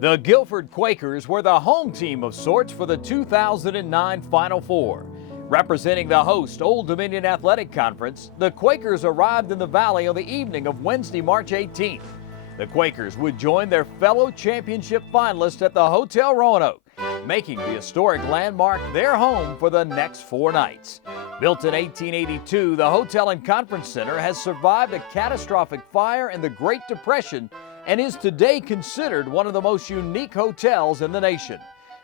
The Guilford Quakers were the home team of sorts for the 2009 Final Four. Representing the host Old Dominion Athletic Conference, the Quakers arrived in the Valley on the evening of Wednesday, March 18th. The Quakers would join their fellow championship finalists at the Hotel Roanoke, making the historic landmark their home for the next 4 nights. Built in 1882, the Hotel and Conference Center has survived a catastrophic fire in the Great Depression and is today considered one of the most unique hotels in the nation.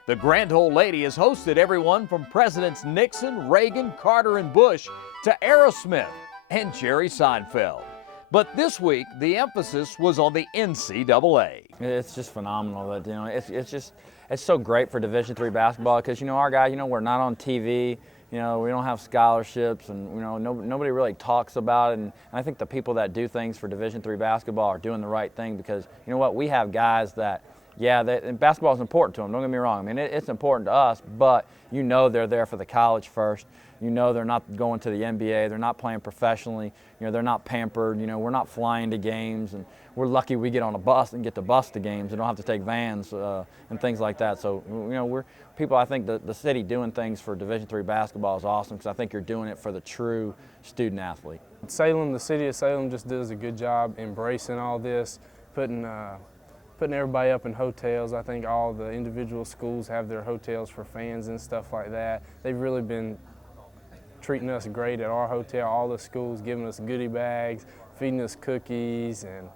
The Grand Ole Lady has hosted everyone from Presidents Nixon, Reagan, Carter, and Bush to Aerosmith and Jerry Seinfeld. But this week, the emphasis was on the NCAA. It's just phenomenal that, it's so great for Division III basketball because, our guys, we're not on TV. We don't have scholarships, and nobody really talks about it. And I think the people that do things for Division III basketball are doing the right thing because we have guys that, and basketball is important to them. Don't get me wrong. I mean, it's important to us, but they're there for the college first. They're not going to the NBA. They're not playing professionally. They're not pampered. We're not flying to games, and we're lucky we get on a bus and get to bus to games and don't have to take vans and things like that. So, we're people. I think the city doing things for Division III basketball is awesome because I think you're doing it for the true student athlete. Salem, the city of Salem, just does a good job embracing all this, putting everybody up in hotels. I think all the individual schools have their hotels for fans and stuff like that. They've really been treating us great at our hotel, all the schools giving us goodie bags, feeding us cookies, and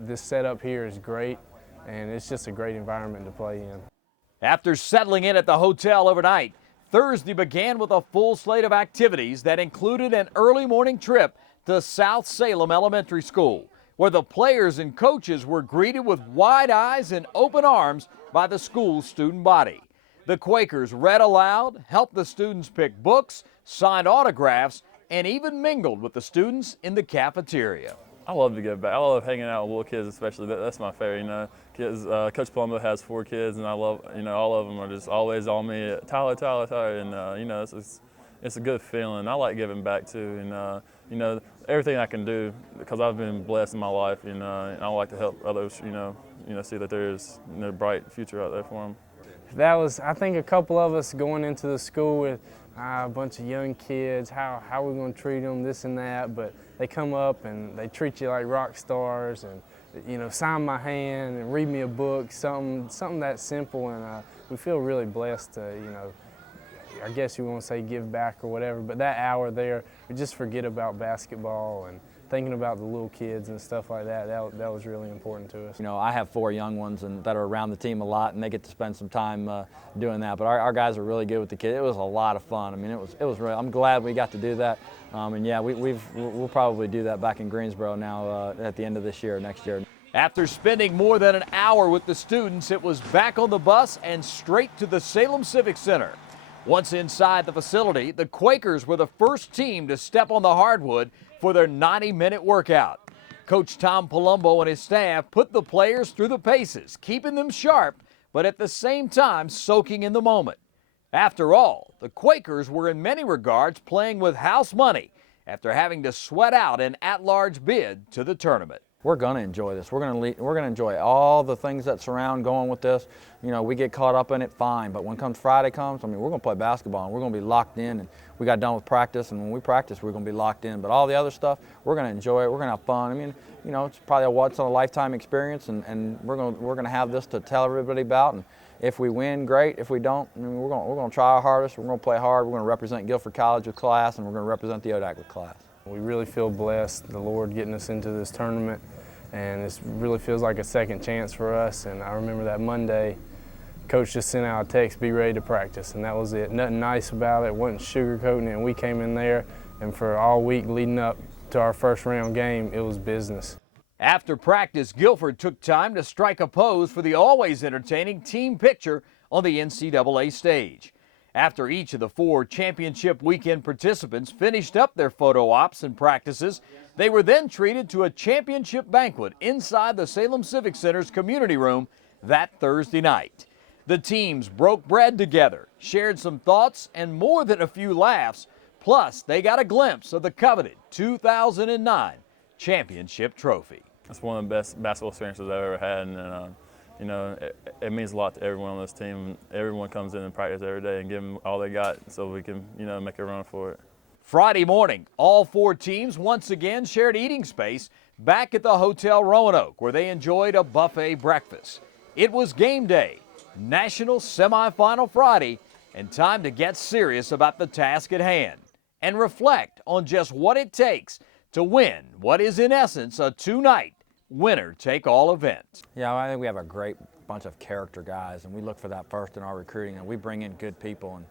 this setup here is great, and it's just a great environment to play in. After settling in at the hotel overnight, Thursday began with a full slate of activities that included an early morning trip to South Salem Elementary School, where the players and coaches were greeted with wide eyes and open arms by the school's student body. The Quakers read aloud, helped the students pick books, signed autographs, and even mingled with the students in the cafeteria. I love to give back. I love hanging out with little kids, especially. That's my favorite. Kids. Coach Palumbo has 4 kids, and I love. All of them are just always on me. Tyler, and it's a good feeling. I like giving back too, and everything I can do because I've been blessed in my life, and I like to help others. See that there's a bright future out there for them. That was, I think, a couple of us going into the school with a bunch of young kids, how we're going to treat them, this and that, but they come up and they treat you like rock stars and, sign my hand and read me a book, something that simple, and we feel really blessed to, I guess you want to say give back or whatever, but that hour there, we just forget about basketball and thinking about the little kids and stuff like that, that was really important to us. I have 4 young ones that are around the team a lot, and they get to spend some time doing that. But our guys are really good with the kids. It was a lot of fun. I mean, it was really. I'm glad we got to do that. And yeah, we'll probably do that back in Greensboro now at the end of this year, next year. After spending more than an hour with the students, it was back on the bus and straight to the Salem Civic Center. Once inside the facility, the Quakers were the first team to step on the hardwood for their 90-minute workout. Coach Tom Palumbo and his staff put the players through the paces, keeping them sharp, but at the same time soaking in the moment. After all, the Quakers were in many regards playing with house money after having to sweat out an at-large bid to the tournament. We're going to enjoy this. We're going to enjoy all the things that surround going with this. We get caught up in it, fine. But when Friday comes, we're going to play basketball and we're going to be locked in. And we got done with practice, and when we practice, we're going to be locked in. But all the other stuff, we're going to enjoy it. We're going to have fun. It's probably a once-in-a-lifetime experience, and we're going to have this to tell everybody about. And if we win, great. If we don't, we're going to try our hardest. We're going to play hard. We're going to represent Guilford College with class, and we're going to represent the ODAC with class. We really feel blessed, the Lord getting us into this tournament, and it really feels like a second chance for us. And I remember that Monday, Coach just sent out a text, be ready to practice, and that was it. Nothing nice about it, wasn't sugarcoating it, and we came in there, and for all week leading up to our first round game, it was business. After practice, Guilford took time to strike a pose for the always entertaining team picture on the NCAA stage. After each of the 4 championship weekend participants finished up their photo ops and practices, they were then treated to a championship banquet inside the Salem Civic Center's community room that Thursday night. The teams broke bread together, shared some thoughts, and more than a few laughs Plus, they got a glimpse of the coveted 2009 championship trophy. It's one of the best basketball experiences I've ever had, and you know, it means a lot to everyone on this team. Everyone comes in and practice every day and give them all they got so we can, you know, make a run for it. Friday morning, all 4 teams once again shared eating space back at the Hotel Roanoke, where they enjoyed a buffet breakfast. It was game day, National Semifinal Friday, and time to get serious about the task at hand and reflect on just what it takes to win what is in essence a 2-night winner-take-all event. Yeah, I think we have a great bunch of character guys, and we look for that first in our recruiting, and we bring in good people. And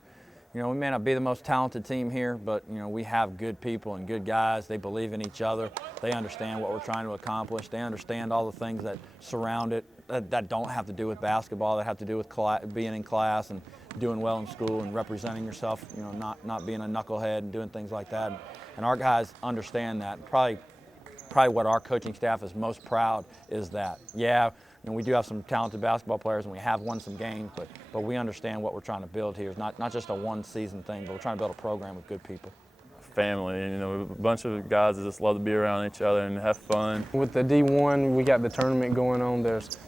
you know, we may not be the most talented team here, but you know, we have good people and good guys. They believe in each other. They understand what we're trying to accomplish. They understand all the things that surround it that don't have to do with basketball, that have to do with being in class and doing well in school and representing yourself, you know, not being a knucklehead and doing things like that. And our guys understand that. Probably what our coaching staff is most proud is that, yeah, you know, we do have some talented basketball players and we have won some games, but we understand what we're trying to build here. It's not just a one-season thing, but we're trying to build a program with good people. Family, you know, a bunch of guys that just love to be around each other and have fun. With the D1, we got the tournament going on.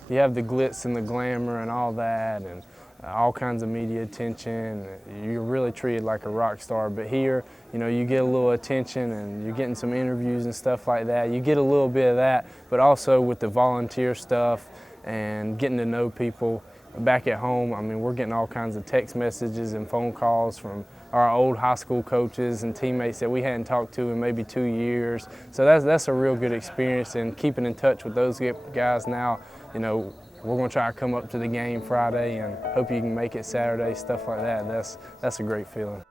You have the glitz and the glamour and all that, and all kinds of media attention. You're really treated like a rock star. But here, you know, you get a little attention and you're getting some interviews and stuff like that. You get a little bit of that, but also with the volunteer stuff and getting to know people back at home. I mean, we're getting all kinds of text messages and phone calls from our old high school coaches and teammates that we hadn't talked to in maybe 2 years. So that's a real good experience, and keeping in touch with those guys now. You know, we're going to try to come up to the game Friday and hope you can make it Saturday, stuff like that. That's a great feeling.